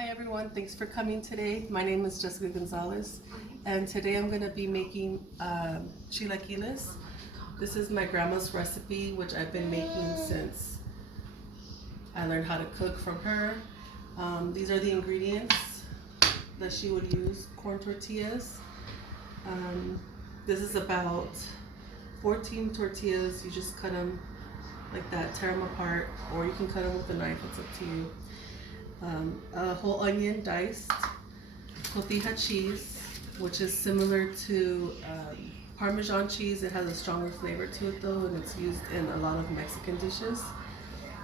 Hi everyone, thanks for coming today. My name is Jessica Gonzalez, and today I'm going to be making chilaquiles. This is my grandma's recipe, which I've been making since I learned how to cook from her. These are the ingredients that she would use: corn tortillas. This is about 14 tortillas. You just cut them like that, tear them apart, or you can cut them with a knife, it's up to you. A whole onion diced, cotija cheese, which is similar to Parmesan cheese. It has a stronger flavor to it though, and it's used in a lot of Mexican dishes.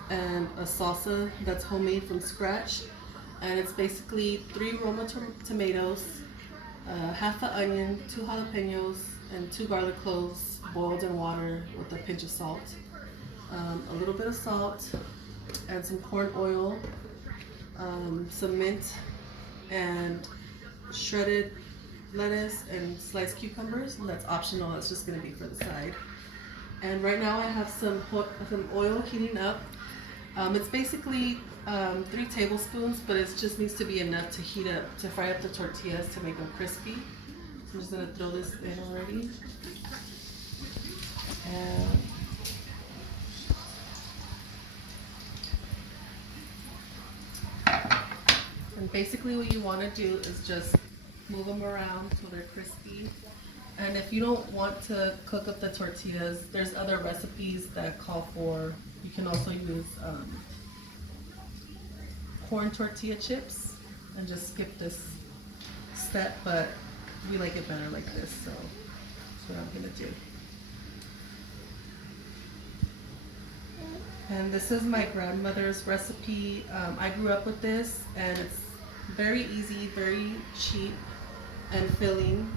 And a salsa that's homemade from scratch, and it's basically 3 Roma tomatoes, half an onion, 2 jalapenos, and 2 garlic cloves boiled in water with a pinch of salt, a little bit of salt, and some corn oil, some mint, and shredded lettuce and sliced cucumbers, and that's optional. That's just going to be for the side. And right now I have some oil heating up. It's basically 3 tablespoons, but it just needs to be enough to heat up, to fry up the tortillas to make them crispy. So I'm just going to throw this in already. And basically what you want to do is just move them around till they're crispy. And if you don't want to cook up the tortillas, there's other recipes that call for, you can also use corn tortilla chips and just skip this step, but we like it better like this, so that's what I'm gonna do. And this is my grandmother's recipe. I grew up with this, and it's very easy, very cheap, and filling.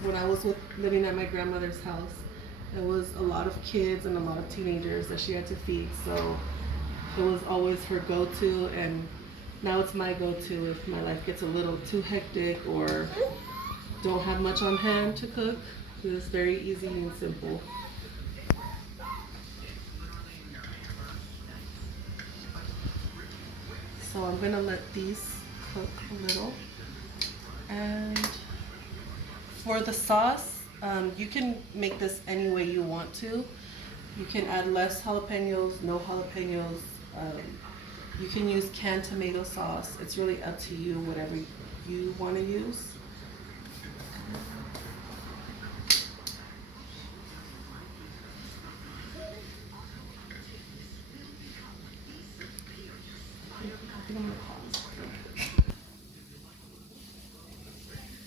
When I was living at my grandmother's house, there was a lot of kids and a lot of teenagers that she had to feed, so it was always her go-to, and now it's my go-to if my life gets a little too hectic or don't have much on hand to cook. It's very easy and simple. So I'm gonna let these cook a little. And for the sauce, you can make this any way you want to. You can add less jalapenos, no jalapenos. You can use canned tomato sauce. It's really up to you, whatever you want to use.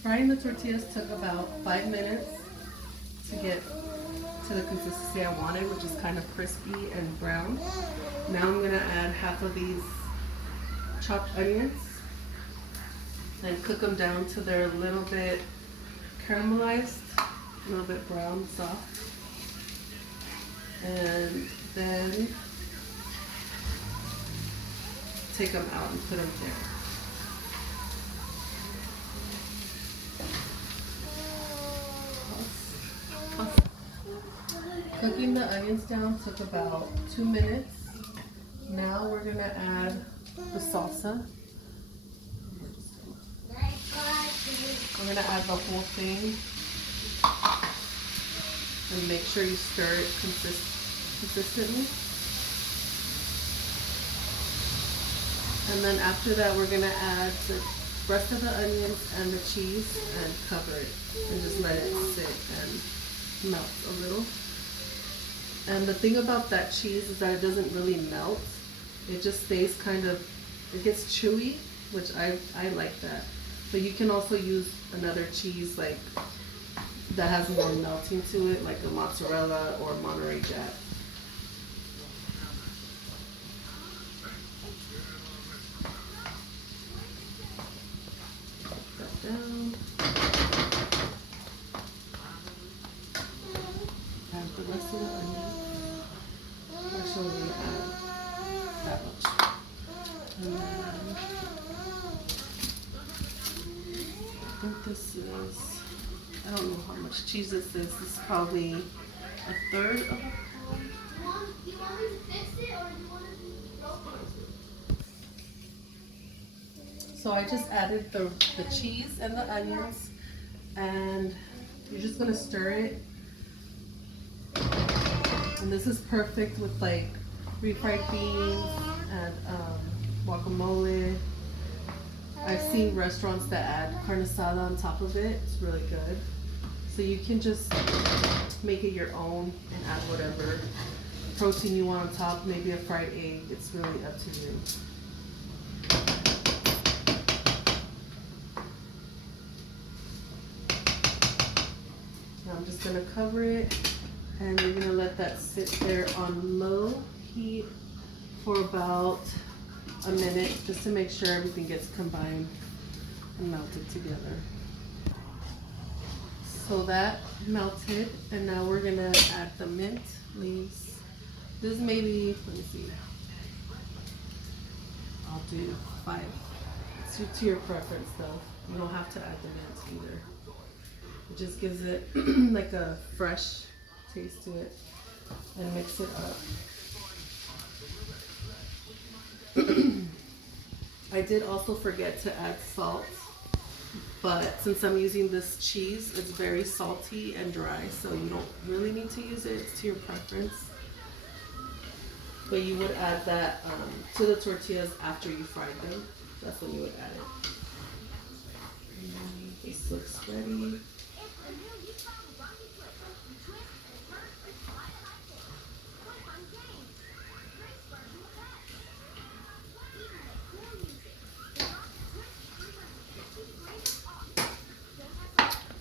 Frying the tortillas took about 5 minutes to get to the consistency I wanted, which is kind of crispy and brown. Now I'm gonna add half of these chopped onions and cook them down till they're a little bit caramelized, a little bit brown, soft. And then take them out and put them there. Cooking the onions down took about 2 minutes. Now we're gonna add the salsa. We're gonna add the whole thing and make sure you stir it consistently. And then after that, we're gonna add the rest of the onions and the cheese and cover it and just let it sit and melt a little. And the thing about that cheese is that it doesn't really melt. It just stays kind of, it gets chewy, which I like that. But you can also use another cheese like that has more melting to it, like a mozzarella or Monterey Jack. Put that down. Add the rest of the onion. Actually, we're gonna add that much. And then I think this is, I don't know how much cheese this is. This is probably 1/3 of a pound. Do you want me to fix it or do you want to So I just added the cheese and the onions, and you're just gonna stir it. And this is perfect with like refried beans and guacamole. I've seen restaurants that add carne asada on top of it. It's really good. So you can just make it your own and add whatever protein you want on top, maybe a fried egg. It's really up to you. Now I'm just gonna cover it, and you're gonna let that sit there on low heat for about a minute, just to make sure everything gets combined and melted together. So that melted, and now we're gonna add the mint leaves. This is maybe, let me see, I'll do 5. It's to your preference though. You don't have to add the mint either. It just gives it like a fresh taste to it, and mix it up. I did also forget to add salt, but since I'm using this cheese, it's very salty and dry, so you don't really need to use it. It's to your preference. But you would add that to the tortillas after you fried them. That's when you would add it. And this looks ready.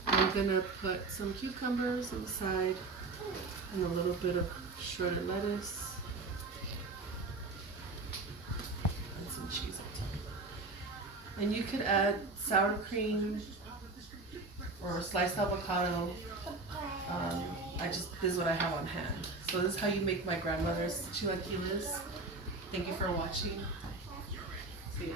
I'm gonna put some cucumbers on the side and a little bit of shredded lettuce and some cheese on top. And you could add sour cream or sliced avocado. This is what I have on hand. So this is how you make my grandmother's chilaquiles. Thank you for watching. See ya.